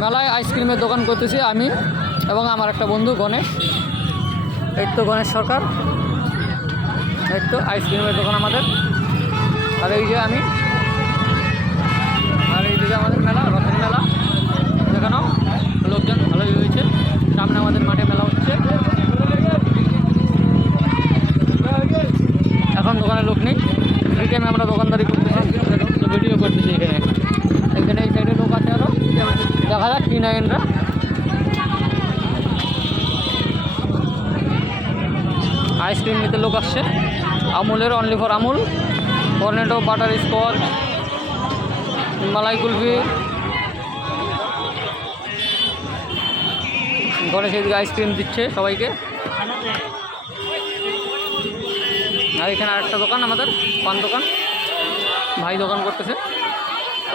মেলায় আইসক্রিমের দোকান করতেছি আমি এবং আমার একটা বন্ধু গণেশ। এই তো গণেশ সরকার, এই তো আইসক্রিমের দোকান আমাদের। আর এই যে আমি, আর এইদিকে আমাদের মেলা, রথের মেলা। যেখানেও লোকজন ভালোই হয়েছে। সামনে আমাদের মাঠে মেলা হচ্ছে। এখন দোকানে লোক নেই, এই টাইমে আমরা দোকানদারি করতেছি, ভিডিও করতেছি। এখানে এই সাইডে লোক আছে, আরও দেখা যাক কি নাই এনরা। আইসক্রিম নিতে লোক আসছে, আমুলের, only for Amul, Cornetto, butterscotch, malai kulfi. Ganesh এদিকে আইসক্রিম দিচ্ছে সবাইকে। আর এখানে আরেকটা দোকান আমাদের, পান দোকান, ভাই দোকান করতেছে।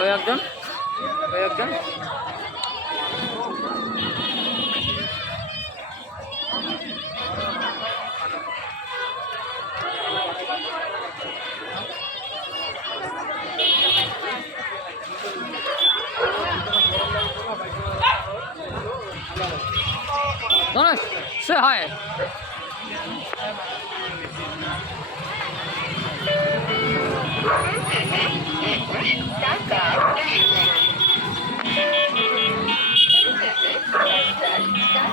ওই একজন, ওই একজন। Jonas, say hi.